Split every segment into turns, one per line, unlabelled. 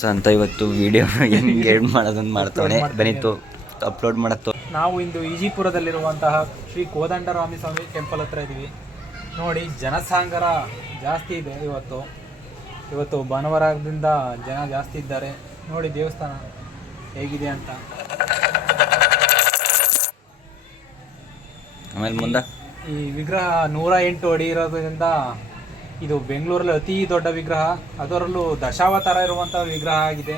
So ಅಂತ ಇವತ್ತು video ಹೆಂಗೆ ಎಡ್ ಮಾಡೋದನ್ನು ಮಾಡ್ತಾನೆ. ಬನ್ನಿತ್ತು ಅಪ್ಲೋಡ್ ಮಾಡತ್ತು
ನಾವು ಇಂದು ಈಜಿಪುರದಲ್ಲಿರುವಂತಹ ಶ್ರೀ ಕೋದಂಡರಾಮಿ ಸ್ವಾಮಿ ಟೆಂಪಲ್ ಹತ್ರ ಇದ್ದೀವಿ ನೋಡಿ ಜನಸಾಂಗರ ಜಾಸ್ತಿ ಇದೆ ಇವತ್ತು. ಇವತ್ತು ಭಾನುವಾರದಿಂದ ಜನ ಜಾಸ್ತಿ ಇದ್ದಾರೆ. ನೋಡಿ ದೇವಸ್ಥಾನ ಹೇಗಿದೆ ಅಂತ.
ಆಮೇಲೆ ಮುಂದೆ?
ಈ ವಿಗ್ರಹ ನೂರ ಎಂಟು ಅಡಿ ಇರೋದ್ರಿಂದ ಇದು ಬೆಂಗಳೂರಲ್ಲಿ ಅತಿ ದೊಡ್ಡ ವಿಗ್ರಹ. ಅದರಲ್ಲೂ ದಶಾವತಾರ ಇರುವಂಥ ವಿಗ್ರಹ ಆಗಿದೆ.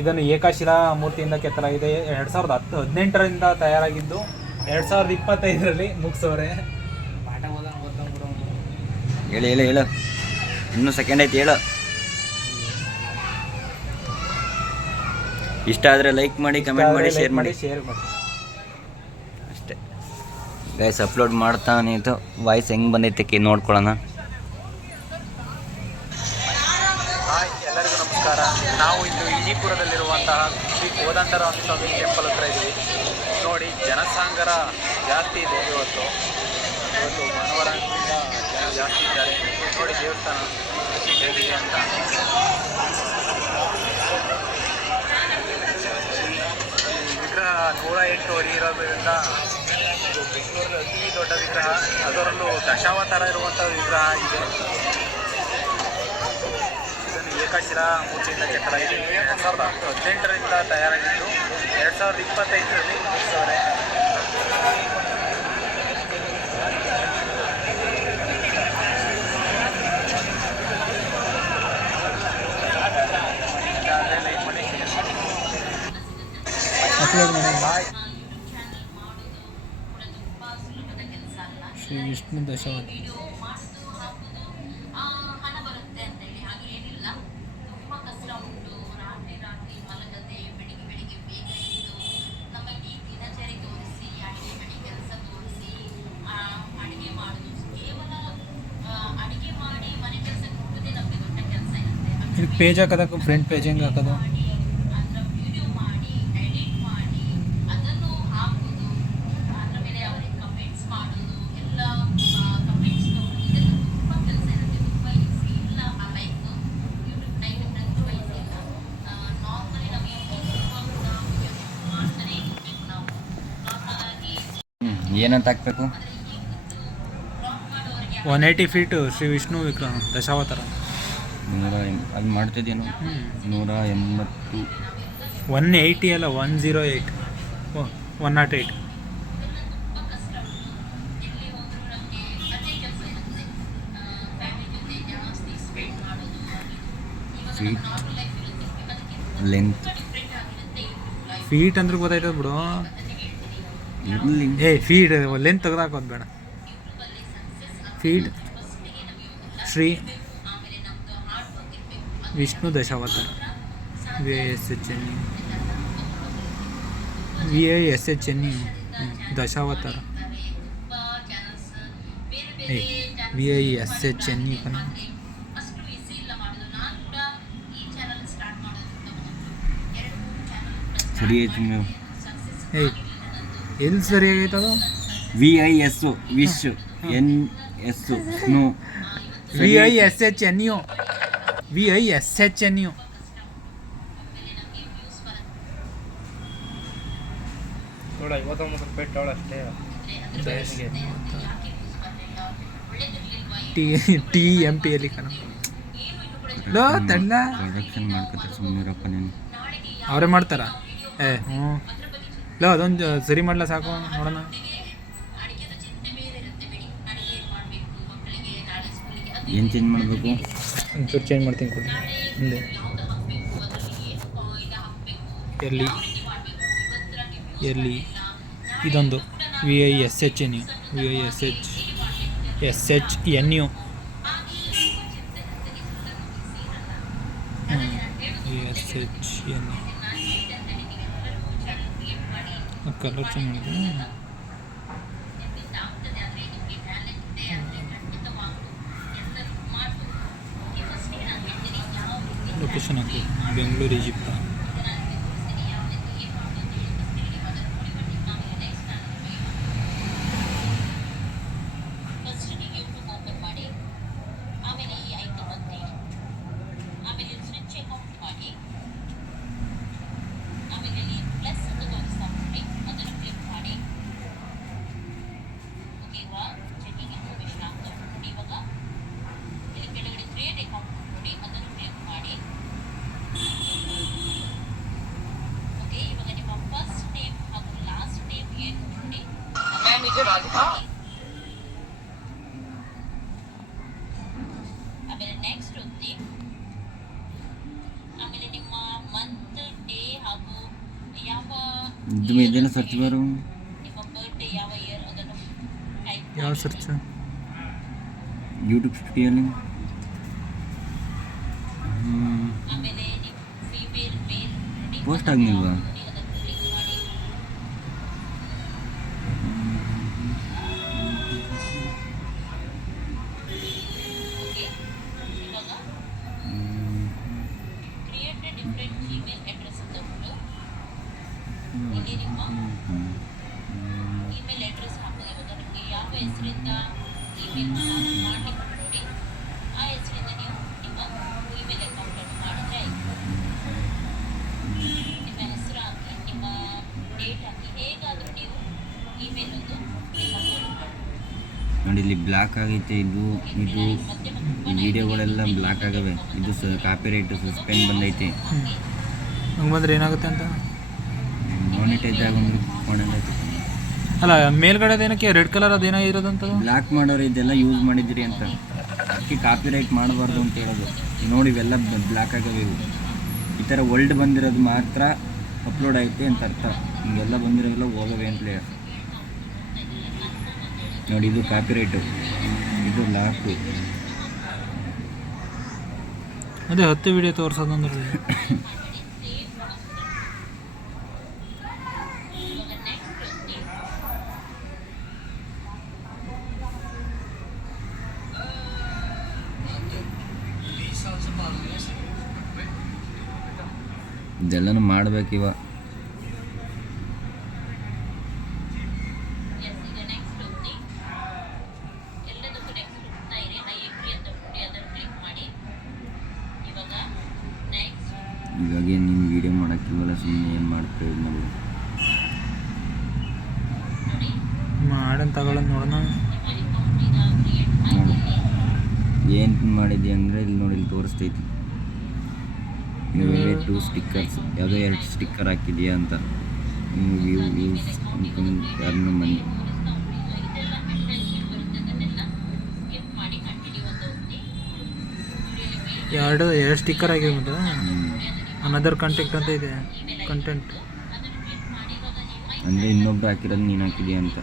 ಇದನ್ನು ಏಕಶಿಲಾ ಮೂರ್ತಿಯಿಂದ ಕೆತ್ತಲಾಗಿದೆ. ಎರಡು ಸಾವಿರದ ಹತ್ತು ಹದಿನೆಂಟರಿಂದ ತಯಾರಾಗಿದ್ದು ಎರಡು ಸಾವಿರದ ಇಪ್ಪತ್ತೈದರಲ್ಲಿ ಮುಗಿಸೋರೆ
ಹೇಳು ಹೇಳು ಹೇಳು. ಇನ್ನೂ ಸೆಕೆಂಡ್ ಐತಿ ಹೇಳು. ಇಷ್ಟ ಆದರೆ ಲೈಕ್ ಮಾಡಿ ಕಮೆಂಟ್ ಮಾಡಿ ಶೇರ್ ಮಾಡಿ
ಶೇರ್ ಮಾಡಿ.
ಗೈಸ್ ಅಪ್ಲೋಡ್ ಮಾಡ್ತಾನೆ ಇದು. ವಾಯ್ಸ್ ಹೆಂಗೆ ಬಂದೈತೆ ಕಿ, ನೋಡ್ಕೊಳ್ಳೋಣ.
ಹಾಯ್, ಎಲ್ಲರಿಗೂ ನಮಸ್ಕಾರ. ನಾವು ಇಂದು ಈಜಿಪುರದಲ್ಲಿರುವಂತಹ ಶ್ರೀ ಕೋದಂಡರಾಮ ಸ್ವಾಮಿ ಟೆಂಪಲ್ ಹತ್ರ ಇದ್ದೀವಿ ನೋಡಿ, ಜನಸಾಂಗರ ಜಾಸ್ತಿ ಇದೆ ಇವತ್ತು. ಇವತ್ತು ಭಾನುವಾರದಿಂದ ಜನ ಜಾಸ್ತಿ ಇದ್ದಾರೆ. ನೋಡಿ, ದೇವಸ್ಥಾನ ಹೇಗಿದೆ ಅಂತ. ವಿಗ್ರಹ ನೂರ ಎಂಟು ಅಡಿ ಇರೋದ್ರಿಂದ ಇದು ಬೆಂಗಳೂರಲ್ಲಿ ಅತಿ ದೊಡ್ಡ ವಿಗ್ರಹ. ಅದರಲ್ಲೂ ದಶಾವತಾರ ಇರುವಂಥ ವಿಗ್ರಹ ಇದೆ. ಇದನ್ನು ಏಕಶಿಲಾ ಮೂರ್ತಿಯಿಂದ ಕೆತ್ತಲಾಗಿದೆ ಎರಡು ಸಾವಿರದ ಹತ್ತು ಹದಿನೆಂಟರಿಂದ ತಯಾರಾಗಿದ್ದು ಎರಡು ಸಾವಿರದ ಇಪ್ಪತ್ತೈದರಲ್ಲಿ ಮುಗಿಸೋರೆ ಲೈಕ್ ಅಪ್ಲೋಡ್ ಮಾಡಿ ಬಾಯ್ ಶ್ರೀ ವಿಷ್ಣು ದಶವತಿ ಪೇಜ್ ಹಾಕೋದಕ್ಕೆ ಫ್ರಂಟ್ ಪೇಜ್ ಹೆಂಗೆ ಹಾಕೋದು?
ಏನಂತ ಹಾಕ್ಬೇಕು.
One eighty feet Shri Vishnu Vikrama Dashavatara.
ನೂರ ಎಂ ಅಲ್ಲಿ ಮಾಡ್ತಿದ್ದೇನು ನೂರ ಎಂಬತ್ತು.
ಒನ್ ಏಯ್ಟಿ ಅಲ್ಲ one zero eight one
not eight feet ಅದೇ ಅದು
ಲೆಂತ್
ಫೀಟ್ ಅಂದ್ರೆ ಗೊತ್ತಾಯ್ತದ ಬಿಡು? ಏ ಫೀಡ್ ಲೆಂತ್ ತೆಗೆದಾಕೋದು ಬೇಡ feed Shri Vishnu Dashavatara V I S H N V I S
H N Dashavatara
ಏ V I S H N E ಕಣ
ಸರಿ ಆಯ್ತು ನೀವು
ಏಯ್ ಎಲ್ಲಿ ಸರಿಯಾಗೈತದು
ವಿ ಐ ಎಸ್ ವಿಶ್ N S snow
V I S H N U V I S H N U T T M P ಅಲ್ಲಿ ಕಣ. ಲೋ ತಡ್ಲ
ಪ್ರೊಡಕ್ಷನ್ ಮಾಡ್ಕೊತಾರೆ ಸುಮ್ಮನಿರಪ್ಪ ನೀನು.
ಅವರೇ ಮಾಡ್ತಾರ? ಏ ಹ್ಞೂ ಲೋ ಅದೊಂದು ಸರಿ ಮಾಡ್ಲ ಸಾಕು ನೋಡೋಣ.
ಏನು ಮಾಡಬೇಕು ಮಕ್ಕಳಿಗೆ ನಾಳೆ ಅದು
ಏನು ಚೇಂಜ್ ಮಾಡಬೇಕು?
ಒಂಚೂರು ಚೇಂಜ್ ಮಾಡ್ತೀನಿ ಕೊಡಿ.
ಹಾಕಬೇಕು
ಎಲ್ಲಿ? ಎಲ್ಲಿ? ಇದೊಂದು. V I S H N U. V I S H S H N U. V S H N U. Colour ಚೆನ್ನಾಗಿದೆ. ಲೊಕೇಶನ್ ಹಾಕಿ ಬೆಂಗಳೂರು ಈಜಿಪ್ಟ
ನೆಕ್ಸ್ಟ್ ವೃತ್ತಿ ಆಮೇಲೆ ನಿಮ್ಮ ಮಂತ್ ಡೇ ಹಾಗೂ ಯಾವ
ಇದು ಇದನ್ನ ಸರ್ಚ್ ಮಾಡು
ನಿಮ್ಮ ಬರ್ತ್ಡೇ ಯಾವ ಇಯರ್ ಅದನ್ನು ಟೈಪ್
ಯಾವ ಸರ್ಚ್
ಯೂಟ್ಯೂಬ್ ಸ್ಟುಡಿಯೋಲಿ
ಆಮೇಲೆ ಫೀಮೇಲ್ ಮೇಲ್
ಪೋಸ್ಟ್ ಆಗಲಿಲ್ವಾ
ಹೆಸರಿಂದ ಮಾಡಲಿಕ್ಕೆ ಆ ಹೆಸರಿಂದ ನೀವು ನಿಮ್ಮ ಇಮೇಲ್ ಅಕೌಂಟನ್ನು ಮಾಡಿದ್ರೆ ಆಯಿತು. ನಿಮ್ಮ ಹೆಸರು ಹಾಕಿ ನಿಮ್ಮ ಡೇಟ್ ಹಾಕಿ ಹೇಗಾದರೂ ನೀವು ಇಮೇಲ್ ಒಂದು
ನೋಡಿ ಇಲ್ಲಿ ಬ್ಲಾಕ್ ಆಗೈತೆ ಇದು ಇದು ವಿಡಿಯೋಗಳೆಲ್ಲ ಬ್ಲಾಕ್ ಆಗವೆ. ಇದು ಸ ಕಾಪಿ ರೈಟ್ ಸಸ್ಪೆಂಡ್ ಬಂದೈತೆ.
ಹಂಗೆ ಬಂದ್ರೆ ಏನಾಗುತ್ತೆ ಅಂತ?
ಮಾನಿಟೈಸ್ ಆಗೊಂಡ್ರು ಫೋನಲ್ಲಿ
ಅಲ್ಲ ಮೇಲ್ಗಡೆ ಏನಕ್ಕೆ ರೆಡ್ ಕಲರ್ ಅದೇನೋ ಇರೋದಂತ
ಬ್ಲ್ಯಾಕ್ ಮಾಡೋರು ಇದೆಲ್ಲ ಯೂಸ್ ಮಾಡಿದ್ರಿ ಅಂತ. ಅದಕ್ಕೆ ಕಾಪಿ ರೈಟ್ ಮಾಡಬಾರ್ದು ಅಂತ ಹೇಳೋದು. ನೋಡಿ ಇವೆಲ್ಲ ಬ್ಲ್ಯಾಕ್ ಆಗೋದು ಇವು. ಈ ಥರ ವರ್ಲ್ಡ್ ಬಂದಿರೋದು ಮಾತ್ರ ಅಪ್ಲೋಡ್ ಐತೆ ಅಂತ ಅರ್ಥ. ಹಿಂಗೆಲ್ಲ ಬಂದಿರೋವೆಲ್ಲ ಹೋಗವೆ ಪ್ಲೇಯರ್ ನೋಡಿ ಇದು ಕಾಪಿ ರೈಟು ಇದು ಲಾಕು
ಅದೇ ಹತ್ತು ವಿಡಿಯೋ ತೋರಿಸೋದಂದ್ರೆ
ಇವಾಗ ನೆಕ್ಸ್ಟ್ ಹೋಗಿ
ಇದೆಲ್ಲನೂ ಮಾಡ್ಬೇಕಿವ
ಎಸ್ ಈಗ ನೆಕ್ಸ್ಟ್ ಹೋಗಿ ಎಲ್ಲದಕ್ಕೂ ನೆಕ್ಸ್ಟ್ ಹೋಗ್ತಾ ಇರಿ ಐ ಎಗ್ರಿ ಅಂತ ಕೊಡಿ ಅದನ್ನು ಕ್ಲಿಕ್ ಮಾಡಿ ಇವಾಗ ನೆಕ್ಸ್ಟ್
ಇವಾಗ ನಿಮ್ಮ ವಿಡಿಯೋ ಮಾಡೋಕ್ಕಿವಲ್ಲ ಸುಮ್ಮನೆ ಏನು ಮಾಡ್ತೀವಿ ನಾವು
ನೋಡಿ.
ಮಾಡನ್ ತಗೊಳ್ಳೋದು ನೋಡೋಣ.
ಏನು ಮಾಡಿದ್ವಿ ಅಂದರೆ ಇಲ್ಲಿ ನೋಡಿ ಇಲ್ಲಿ ತೋರಿಸ್ತೈತಿ. ಇವೆ ಟೂ ಸ್ಟಿಕ್ಕರ್ಸ್ ಯಾವುದೋ ಎರಡು ಸ್ಟಿಕ್ಕರ್ ಹಾಕಿದೆಯಾ ಅಂತ. ವ್ಯೂ ವ್ಯೂಸ್ ಮನಿ
ಎರಡು ಎರಡು ಸ್ಟಿಕ್ಕರ್ ಆಗಿರ್ಬೋದು ಅನದರ್ ಕಂಟೆಂಟ್ ಅಂತ ಇದೆ ಕಂಟೆಂಟ್
ಇನ್ನೊಬ್ಬ
ಅಂದರೆ ಇನ್ನೊಬ್ರು ಹಾಕಿರೋದು ನೀನು ಹಾಕಿದ್ಯಾ ಅಂತ.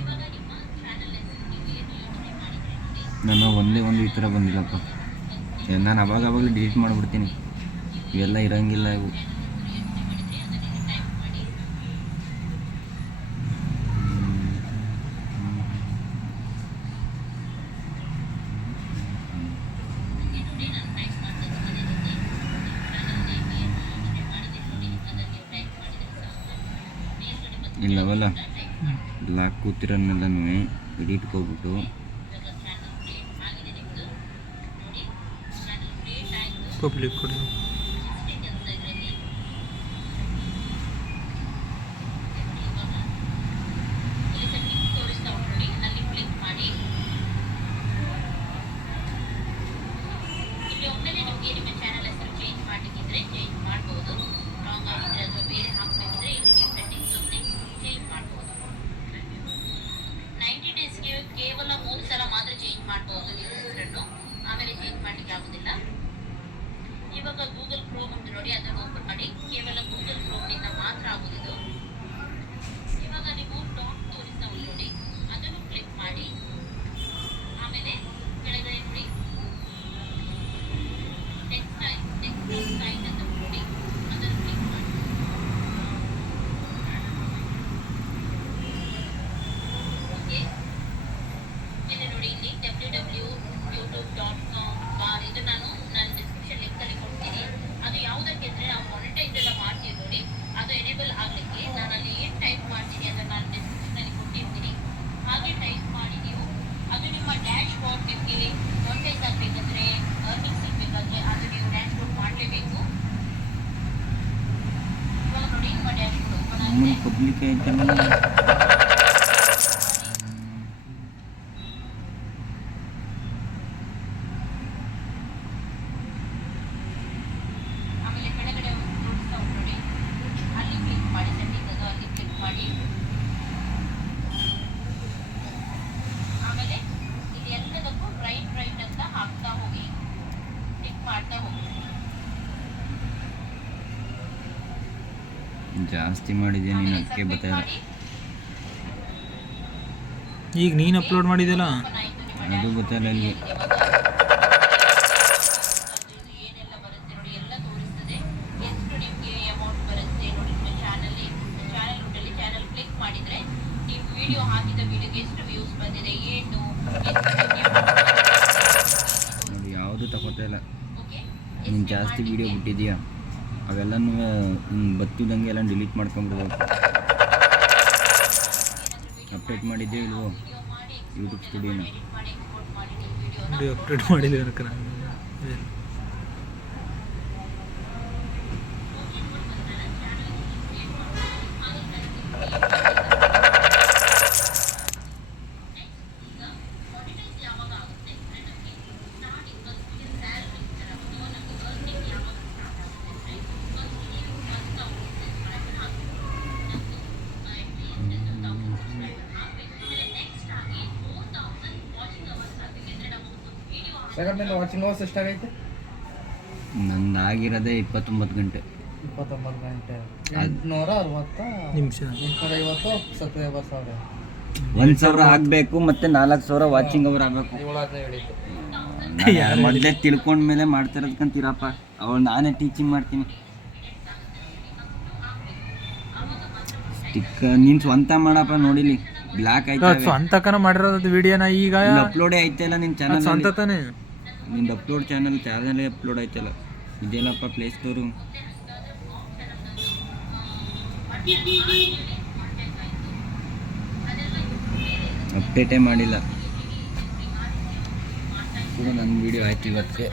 ಇವಾಗ ನಿಮ್ಮ ಚಾನಲ್ ಹೆಸರು ನೀವು ಏನು ಯೋಚನೆ ಮಾಡಿದ್ರೆ ನೋಡಿ
ನಾನು ಒಂದೇ ಒಂದು ಈ ಥರ ಬಂದಿಲ್ಲಪ್ಪ. ನಾನು ಅವಾಗ ಅವಾಗಲೇ ಡಿಲೀಟ್ ಮಾಡಿಬಿಡ್ತೀನಿ. ಇವೆಲ್ಲ ಇರೋಂಗಿಲ್ಲ ಇವು.
ಟೈಪ್
ಬ್ಲಾಕ್ ಕೂತಿರೋನ್ನೆಲ್ಲನೂ ಎಡಿಟ್ಗೆ
ನಾನು
ಪಬ್ಲಿಕ್ ಕೊಡಿ
ಎಷ್ಟೇ ಕೆಲಸ
ಜಾಸ್ತಿ ಮಾಡಿದೆ ನೀನು? ಅದಕ್ಕೆ ಬರ್ತಾ ಇಲ್ಲ
ಈಗ ನೀನು ಅಪ್ಲೋಡ್ ಮಾಡಿದೆಲ್ಲ
ಅದು ಗೊತ್ತಾಯಿಲ್ಲ ಇಲ್ಲಿ
ಏನೆಲ್ಲ ಬರುತ್ತೆ ನೋಡಿ ಎಲ್ಲ ತೋರಿಸ್ತದೆ ಎಷ್ಟು ನಿಮಗೆ ಅಮೌಂಟ್ ಬರುತ್ತೆ ನೋಡಿ ನಿಮ್ಮ ಚಾನಲ್ ಚಾನಲ್ ಉಂಟಲ್ಲಿ ಚಾನಲ್ ಕ್ಲಿಕ್ ಮಾಡಿದ್ರೆ ನೀವು ವಿಡಿಯೋ ಹಾಕಿದ ವಿಡಿಯೋಗೆ ಎಷ್ಟು ವ್ಯೂಸ್ ಬಂದಿದೆ ಏನು
ನೋಡಿ ಯಾವುದು ತಗೋತಾ ಇಲ್ಲ.
ಓಕೆ
ನೀನು ಜಾಸ್ತಿ ವಿಡಿಯೋ ಬಿಟ್ಟಿದೀಯಾ? ಅವೆಲ್ಲನೂ ಹಿಂಗೆ ಬತ್ತಿದಂಗೆ ಎಲ್ಲ ಡಿಲೀಟ್ ಮಾಡ್ಕೊಂಬಿಡ್ಬೇಕು ಅಪ್ಡೇಟ್ ಮಾಡಿದ್ದೆ ಇಲ್ವೋ? ಯೂಟ್ಯೂಬ್ ಸ್ಟುಡಿಯೋನ
ಅಪ್ಡೇಟ್ ಮಾಡಿಲ್ಲ
ಸೆಕೆಂಡ್ ವಾಚಿಂಗ್ ಅವರ್ಸ್ ಎಷ್ಟಾಗೈತೆ?
ನಂದಾಗಿರೋದೇ ಇಪ್ಪತ್ತೊಂಬತ್ತು ಗಂಟೆ.
ಇಪ್ಪತ್ತೊಂಬತ್ತು ಗಂಟೆ. ಎಂಟುನೂರ ಅರವತ್ತ?
ನಿಮಿಷ.
ಎಂಟುನೂರ ಐವತ್ತು ಸತ್ತೈವತ್ತು ಸಾವಿರ.
ಒಂದು ಸಾವಿರ ಆಗಬೇಕು ಮತ್ತೆ ನಾಲ್ಕು ಸಾವಿರ ವಾಚಿಂಗ್ ಅವರ್ ಆಗಬೇಕು.
ಮೊದ್ಲೇ ತಿಳ್ಕೊಂಡ ಮೇಲೆ
ಮೊದಲೇ ತಿಳ್ಕೊಂಡ್ಮೇಲೆ ಮಾಡ್ತಿರೋದ್ಕಂತೀರಪ್ಪ ಅವಳು ನಾನೇ ಟೀಚಿಂಗ್ ಮಾಡ್ತೀನಿ. ಸ್ಟಿಕ್ ನೀನು ಸ್ವಂತ ಮಾಡಪ್ಪ ನೋಡಿಲಿ.
ಬ್ಲಾಕ್
ಆಯ್ತು
ಸ್ವಂತಕನ ಮಾಡಿರೋದು ವಿಡಿಯೋನ ಈಗ
ಅಪ್ಲೋಡೇ ಐತೆ ನಿನ್ನ
ನಿನ್
ಚಾನಲ್
ಸ್ವಂತ ತಾನೇ.
ನಿಂದು ಅಪ್ಲೋಡ್ ಚಾನಲ್ ಚಾನಲೇ ಅಪ್ಲೋಡ್ ಆಯ್ತಲ್ಲ. ಇದೆಲ್ಲಪ್ಪ ಪ್ಲೇಸ್ಟೋರು ಅಪ್ಡೇಟೇ ಮಾಡಿಲ್ಲ. ನನ್ನ ವಿಡಿಯೋ ಆಯ್ತು ಇವತ್ತಿಗೆ